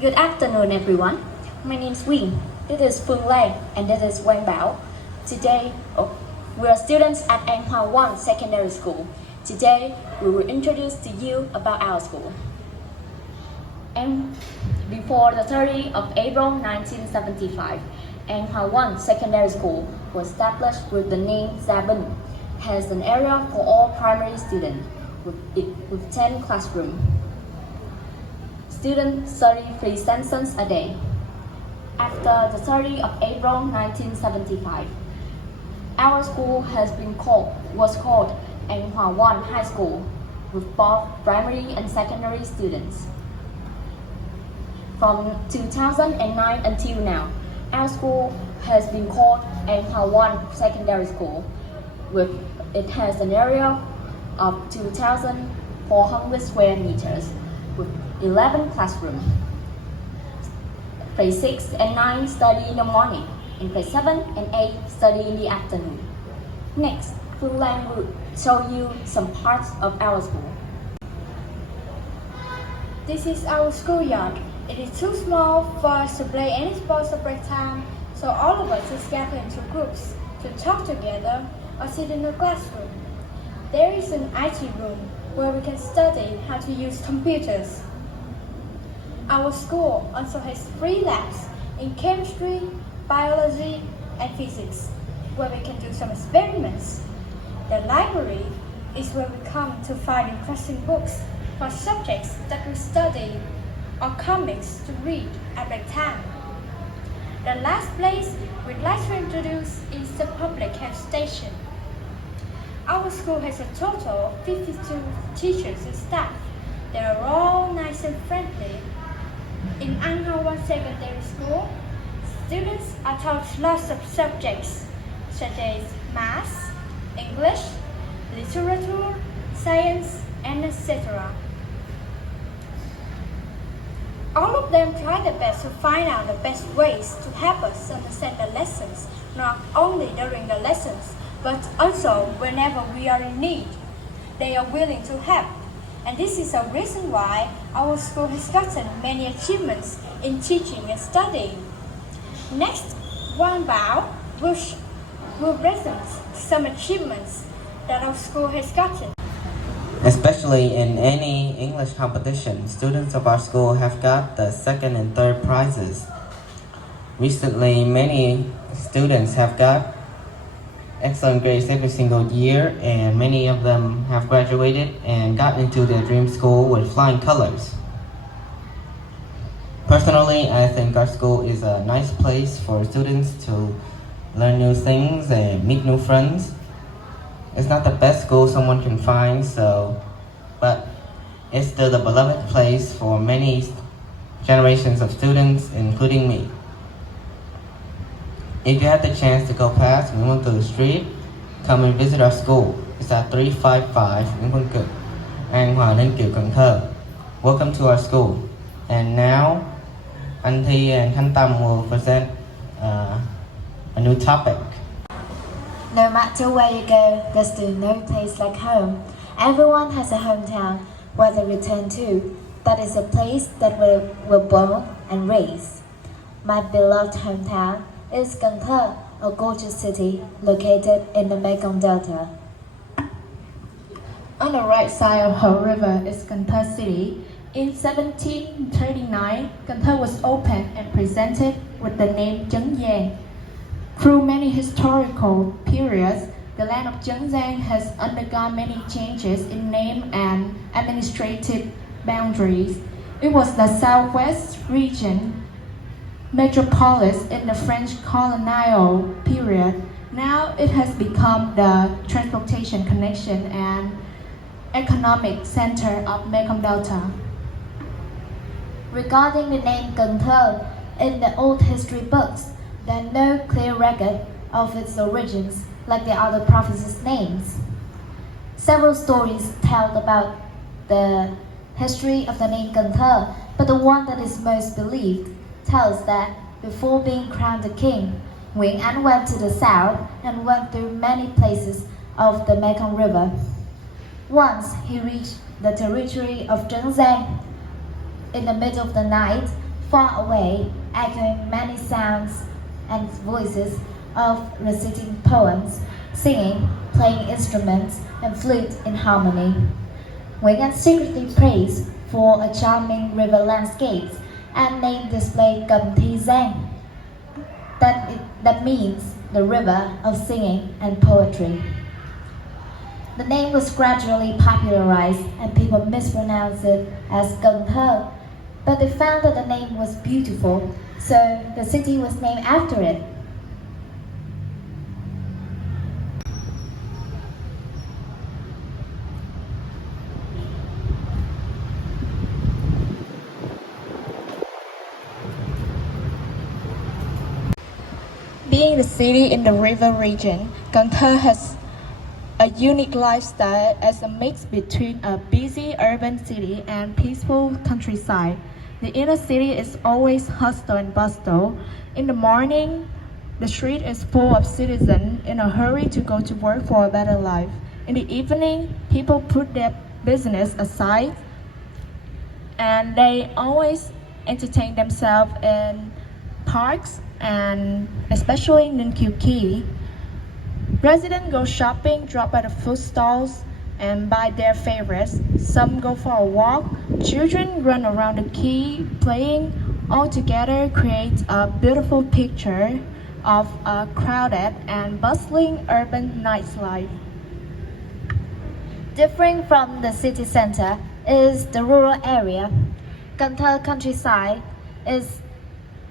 Good afternoon, everyone. My name is Wing. This is Phương Lê, and this is Wang Bao. Today, we are students at An Hòa 1 Secondary School. Today, we will introduce to you about our school. And before the 30th of April 1975, An Hòa 1 Secondary School was established with the name Zabin. Has an area for all primary students with 10 classrooms. Students study 3 sessions a day. After the 30th of April 1975, our school was called An Hòa 1 High School with both primary and secondary students. From 2009 until now, our school has been called An Hòa 1 Secondary School. It has an area of 2,400 square meters with 11 classrooms. Grade 6 and 9 study in the morning, and grade 7 and 8 study in the afternoon. Next, Phương Lan will show you some parts of our school. This is our schoolyard. It is too small for us to play any sports at break time, so all of us just gather into groups to talk together or sit in the classroom. There is an IT room where we can study how to use computers. Our school also has 3 labs in chemistry, biology, and physics, where we can do some experiments. The library is where we come to find interesting books for subjects that we study or comics to read at break time. The last place we'd like to introduce is the public health station. Our school has a total of 52 teachers and staff. They are all nice and friendly. In An Hòa 1 Secondary School, students are taught lots of subjects such as math, English, literature, science, and etc. All of them try their best to find out the best ways to help us understand the lessons, not only during the lessons, but also whenever we are in need. They are willing to help, and this is a reason why our school has gotten many achievements in teaching and studying. Next, Wang Bao will present some achievements that our school has gotten. Especially in any English competition, students of our school have got the 2nd and 3rd prizes. Recently, many students have got excellent grades every single year, and many of them have graduated and got into their dream school with flying colors. Personally, I think our school is a nice place for students to learn new things and meet new friends. It's not the best school someone can find, but it's still the beloved place for many generations of students, including me. If you have the chance to go past Nguyễn Văn Cử Street, come and visit our school. It's at 355 Nguyễn Văn Cử, An Hòa, Ninh, Kiều, Cần Thơ. Welcome to our school. And now, Anh Thi and Khánh Tâm will present a new topic. No matter where you go, there's still no place like home. Everyone has a hometown where they return to. That is a place that we were born and raised. My beloved hometown is Cần Thơ, a gorgeous city located in the Mekong Delta. On the right side of Hồ River is Cần Thơ City. In 1739, Cần Thơ was opened and presented with the name Trấn Giang. Through many historical periods, the land of Trấn Giang has undergone many changes in name and administrative boundaries. It was the southwest region metropolis in the French colonial period. Now it has become the transportation connection and economic center of Mekong Delta. Regarding the name Cần Thơ, in the old history books, there are no clear record of its origins like the other provinces' names. Several stories tell about the history of the name Cần Thơ, but the one that is most believed tells that before being crowned a king, Nguyễn Ánh went to the south and went through many places of the Mekong River. Once he reached the territory of Trấn Giang. In the middle of the night, far away, echoing many sounds and voices of reciting poems, singing, playing instruments, and flute in harmony. Nguyễn Anh secretly prays for a charming river landscape and named this place Cầm Thi Giang. That means the river of singing and poetry. The name was gradually popularized and people mispronounced it as Cần Thơ, but they found that the name was beautiful, so the city was named after it. Being the city in the river region, Cần Thơ has a unique lifestyle as a mix between a busy urban city and peaceful countryside. The inner city is always hustle and bustle. In the morning, the street is full of citizens in a hurry to go to work for a better life. In the evening, people put their business aside and they always entertain themselves in parks and especially Ninh Kiều. Residents go shopping, drop by the food stalls, and buy their favorites. Some go for a walk. Children run around the quay playing. All together creates a beautiful picture of a crowded and bustling urban nightlife. Differing from the city center is the rural area. Cần Thơ countryside is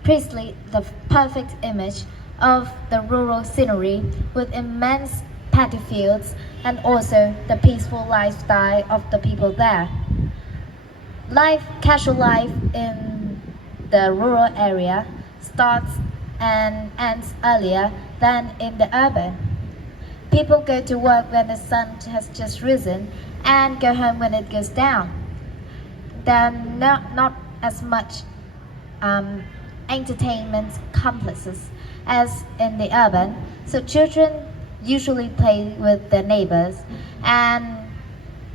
precisely the perfect image of the rural scenery with immense paddy fields and also the peaceful lifestyle of the people there. Casual life in the rural area starts and ends earlier than in the urban. People go to work when the sun has just risen and go home when it goes down. There are not as much entertainment complexes as in the urban, so children usually play with their neighbors and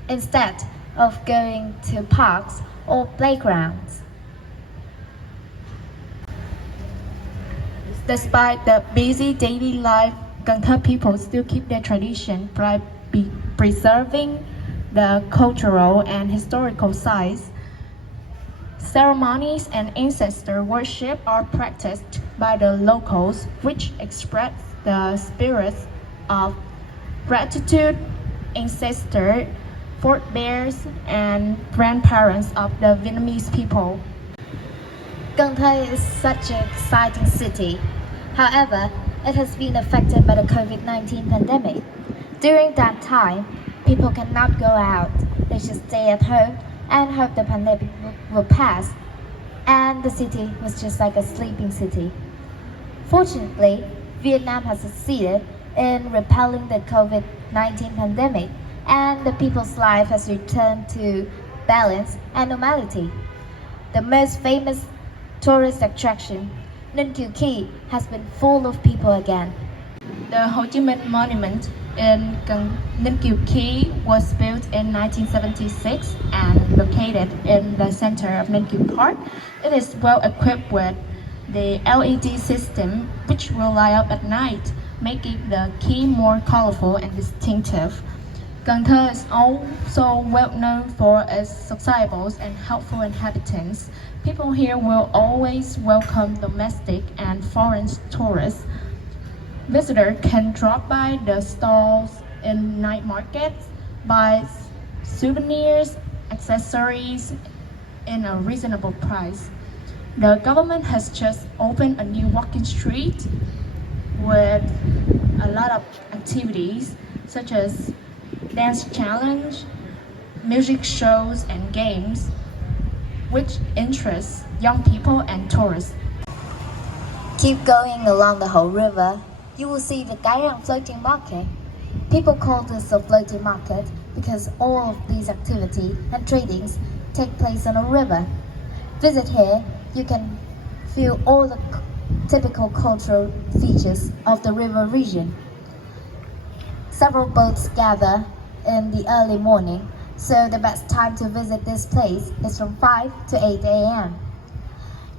instead of going to parks or playgrounds. Despite the busy daily life, Cần Thơ people still keep their tradition by preserving the cultural and historical sites. Ceremonies and ancestor worship are practiced by the locals, which express the spirits of gratitude, ancestor, forebears, and grandparents of the Vietnamese people. Cần Thơ is such an exciting city. However, it has been affected by the COVID-19 pandemic. During that time, people cannot go out. They should stay at home and hope the pandemic will pass. And the city was just like a sleeping city. Fortunately, Vietnam has succeeded in repelling the COVID-19 pandemic and the people's life has returned to balance and normality. The most famous tourist attraction, Ninh Kiều has been full of people again. The Ho Chi Minh Monument in Ninh Kiều was built in 1976 and located in the center of Ninh Kiều Park. It is well equipped with the LED system which will light up at night, making the quay more colorful and distinctive. Cần Thơ is also well known for its sociable and helpful inhabitants. People here will always welcome domestic and foreign tourists. Visitors can drop by the stalls in night markets, buy souvenirs, accessories in a reasonable price. The government has just opened a new walking street with a lot of activities such as dance challenge, music shows and games, which interest young people and tourists. Keep going along the whole river, you will see the Cái Răng floating market. People call this a floating market because all of these activities and tradings take place on a river. Visit here, you can feel all the typical cultural features of the river region. Several boats gather in the early morning, so the best time to visit this place is from 5 to 8 a.m.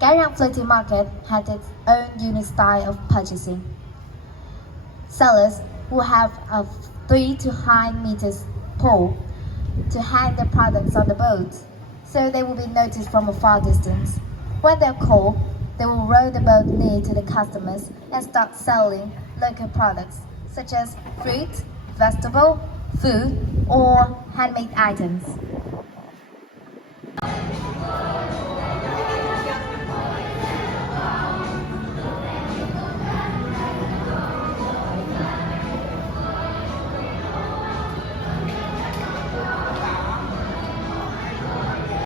Gariang Floating Market had its own unique style of purchasing. Sellers will have a 3 to 9 meters pole to hang the products on the boat, so they will be noticed from a far distance. When they're called, they will row the boat near to the customers and start selling local products such as fruit, vegetable, food, or handmade items.